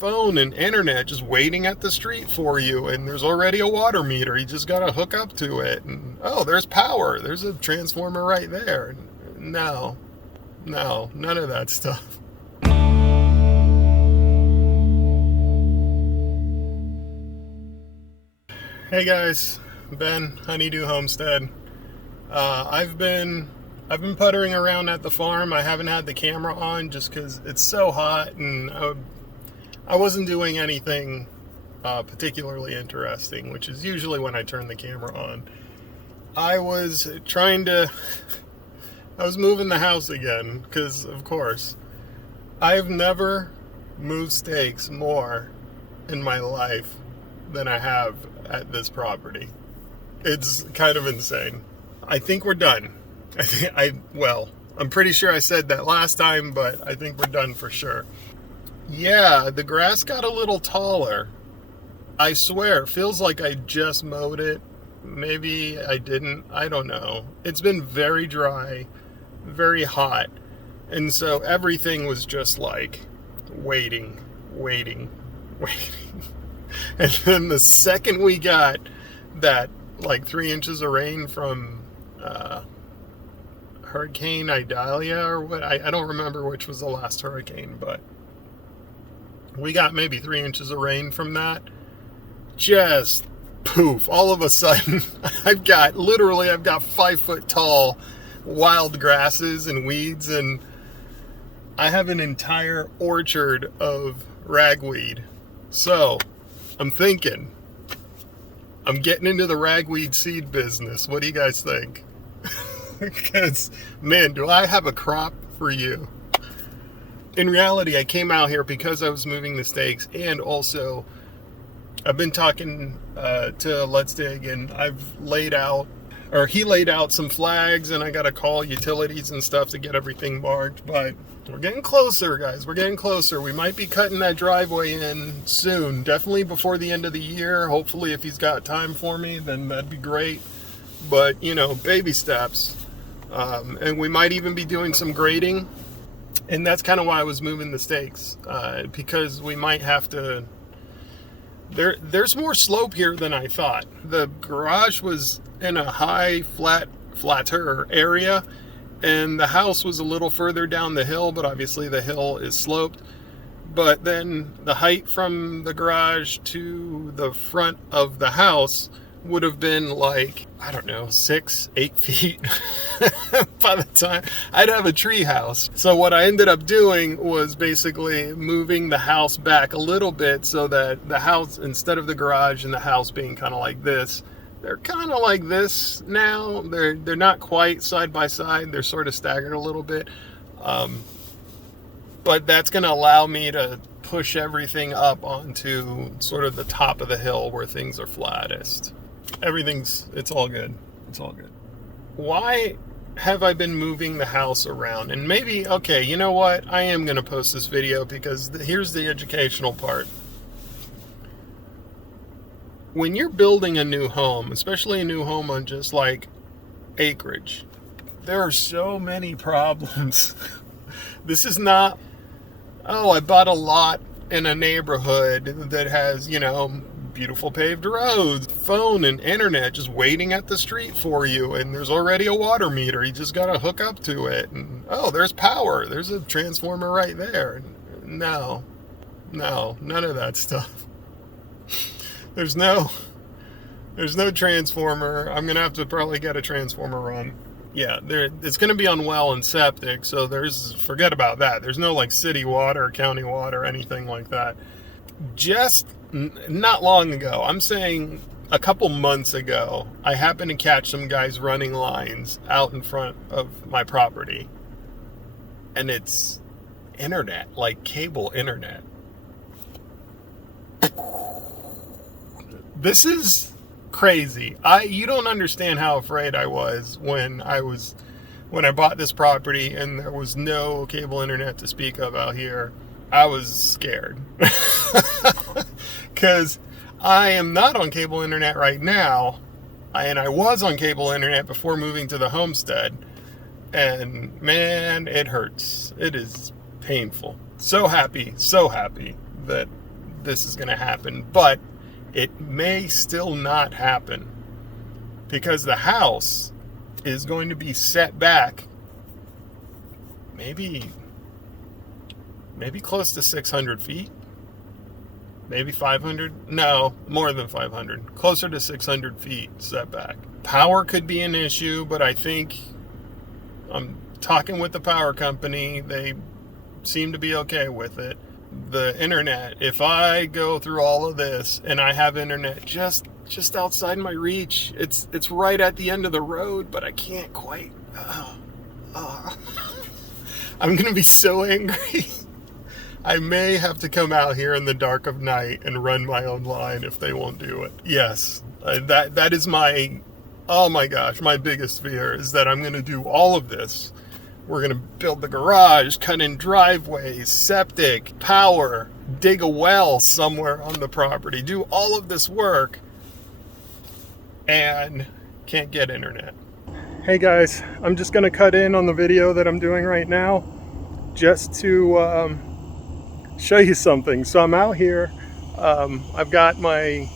phone and internet just waiting at the street for you, and there's already a water meter. You just got to hook up to it. And oh, there's power. There's a transformer right there. No, none of that stuff. Hey guys, Ben, Honeydew Homestead. I've been puttering around at the farm. I haven't had the camera on just because it's so hot, and I wasn't doing anything particularly interesting, which is usually when I turn the camera on. I was moving the house again, because of course, I've never moved stakes more in my life than I have at this property. It's kind of insane. I think we're done. I'm pretty sure I said that last time, but I think we're done for sure. Yeah, the grass got a little taller. I swear, it feels like I just mowed it. Maybe I didn't. I don't know. It's been very dry, very hot. And so everything was just like waiting. And then the second we got that like 3 inches of rain from Hurricane Idalia or what, I don't remember which was the last hurricane, but we got maybe 3 inches of rain from that. Just poof, all of a sudden I've got 5 foot tall wild grasses and weeds, and I have an entire orchard of ragweed. So I'm thinking I'm getting into the ragweed seed business. What do you guys think? Because, man, do I have a crop for you. In reality, I came out here because I was moving the stakes, and also I've been talking to Let's Dig, and he laid out some flags, and I got to call utilities and stuff to get everything marked. But we're getting closer, guys. We're getting closer. We might be cutting that driveway in soon. Definitely before the end of the year. Hopefully, if he's got time for me, then that'd be great. But, baby steps. And we might even be doing some grading. And that's kind of why I was moving the stakes. Because we might have to... There's more slope here than I thought. The garage was in a high, flatter area, and the house was a little further down the hill, but obviously the hill is sloped. But then the height from the garage to the front of the house would have been like, I don't know, 6-8 feet by the time I'd have a tree house. So what I ended up doing was basically moving the house back a little bit so that the house, instead of the garage and the house being kind of like this, they're kind of like this now. They're not quite side by side. They're sort of staggered a little bit. But that's going to allow me to push everything up onto sort of the top of the hill where things are flattest. It's all good. It's all good. Why have I been moving the house around? And maybe, okay, you know what? I am going to post this video because here's the educational part. When you're building a new home, especially a new home on just like acreage, there are so many problems. This is not, I bought a lot in a neighborhood that has, beautiful paved roads, phone and internet just waiting at the street for you, and there's already a water meter. You just got to hook up to it. And oh, there's power. There's a transformer right there. No, none of that stuff. There's no transformer. I'm going to have to probably get a transformer run. Yeah, it's going to be on well and septic, so forget about that. There's no like city water, county water, anything like that. Just not long ago, I'm saying a couple months ago, I happened to catch some guys running lines out in front of my property. And it's internet, like cable internet. This is crazy. You don't understand how afraid I was when I bought this property and there was no cable internet to speak of out here. I was scared. Because I am not on cable internet right now, and I was on cable internet before moving to the homestead, and man, it hurts. It is painful. So happy that this is going to happen, but it may still not happen because the house is going to be set back maybe close to 600 feet, maybe 500. No, more than 500, closer to 600 feet setback. Power could be an issue, but I think I'm talking with the power company. They seem to be okay with it. The internet, if I go through all of this and I have internet just outside my reach, it's right at the end of the road, but I can't quite. I'm gonna be so angry. I may have to come out here in the dark of night and run my own line if they won't do it. Yes, that is my, oh my gosh, my biggest fear is that I'm gonna do all of this. We're going to build the garage, cut in driveways, septic, power, dig a well somewhere on the property, do all of this work, and can't get internet. Hey guys, I'm just going to cut in on the video that I'm doing right now just to show you something. So I'm out here. I've got my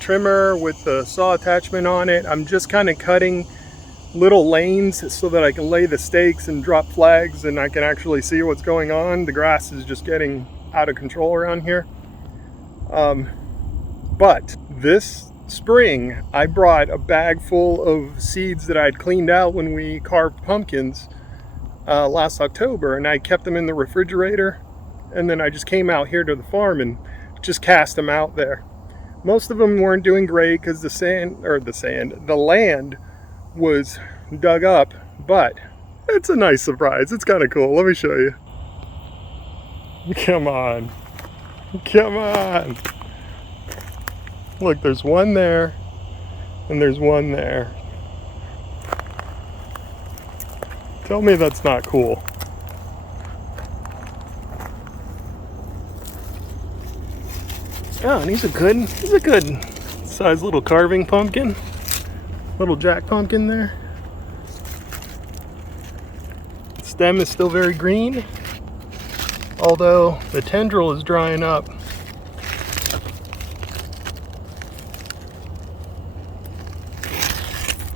trimmer with the saw attachment on it. I'm just kind of cutting little lanes so that I can lay the stakes and drop flags and I can actually see what's going on. The grass is just getting out of control around here. But this spring I brought a bag full of seeds that I'd cleaned out when we carved pumpkins last October, and I kept them in the refrigerator, and then I just came out here to the farm and just cast them out there. Most of them weren't doing great because the land was dug up, but it's a nice surprise. It's kind of cool. Let me show you. Come on. Come on. Look, there's one there, and there's one there. Tell me that's not cool. Oh, and he's a good sized little carving pumpkin. Little jack pumpkin there. Stem is still very green, although the tendril is drying up.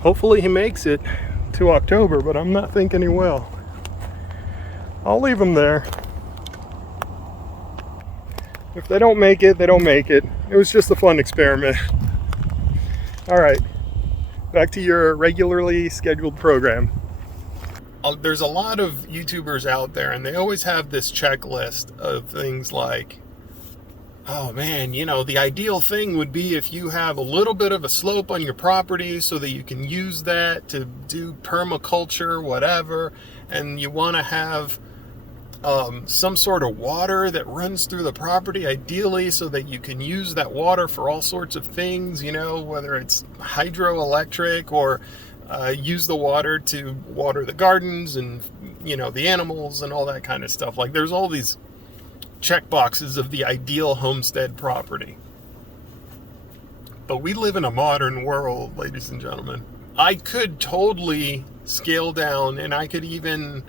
Hopefully he makes it to October, but I'm not thinking he will. I'll leave him there. If they don't make it, they don't make it. It was just a fun experiment. All right. Back to your regularly scheduled program. There's a lot of YouTubers out there, and they always have this checklist of things like, oh man, the ideal thing would be if you have a little bit of a slope on your property so that you can use that to do permaculture, whatever, and you want to have some sort of water that runs through the property, ideally, so that you can use that water for all sorts of things, whether it's hydroelectric or use the water to water the gardens and, the animals and all that kind of stuff. Like, there's all these check boxes of the ideal homestead property. But we live in a modern world, ladies and gentlemen. I could totally scale down, and I could even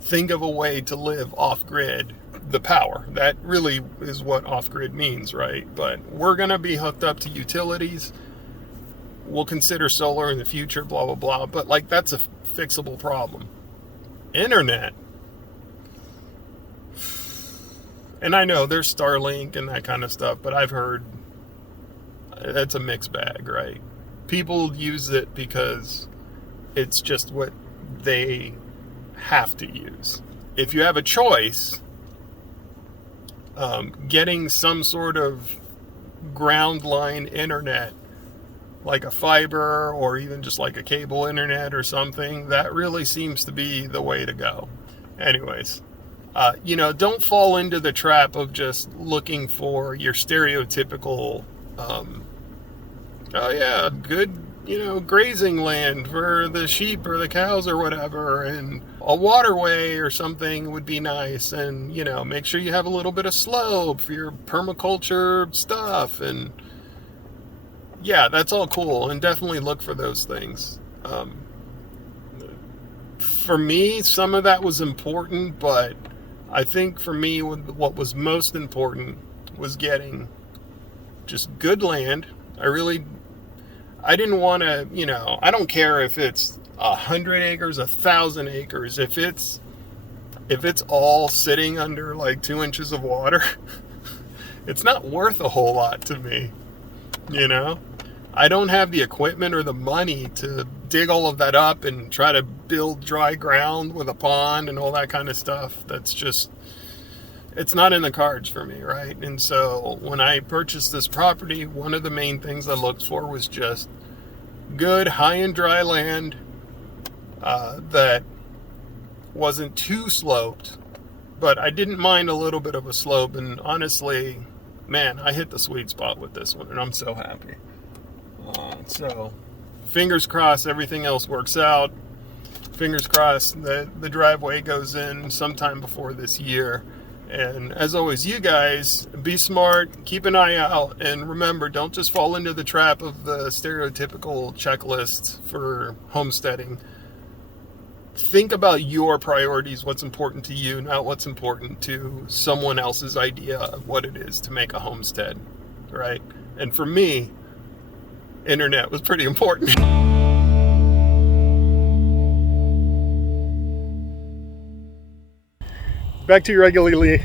think of a way to live off-grid. The power, that really is what off-grid means, right? But we're going to be hooked up to utilities. We'll consider solar in the future, blah, blah, blah. But, that's a fixable problem. Internet. And I know there's Starlink and that kind of stuff, but I've heard that's a mixed bag, right? People use it because it's just what they have to use. If you have a choice, getting some sort of ground line internet, like a fiber or even just like a cable internet or something, that really seems to be the way to go. Anyways, don't fall into the trap of just looking for your stereotypical, good, grazing land for the sheep or the cows or whatever, and a waterway or something would be nice, and, make sure you have a little bit of slope for your permaculture stuff, and yeah, that's all cool, and definitely look for those things. For me, some of that was important, but I think for me, what was most important was getting just good land. I didn't want to, I don't care if it's 100 acres, 1,000 acres. If it's all sitting under like 2 inches of water, it's not worth a whole lot to me. I don't have the equipment or the money to dig all of that up and try to build dry ground with a pond and all that kind of stuff. It's not in the cards for me, right? And so when I purchased this property, one of the main things I looked for was just good high and dry land that wasn't too sloped, but I didn't mind a little bit of a slope. And honestly, man, I hit the sweet spot with this one, and I'm so happy. So fingers crossed everything else works out. Fingers crossed that the driveway goes in sometime before this year. And as always, you guys, be smart, keep an eye out, and remember, don't just fall into the trap of the stereotypical checklist for homesteading. Think about your priorities, what's important to you, not what's important to someone else's idea of what it is to make a homestead, right? And for me, internet was pretty important. Back to your regularly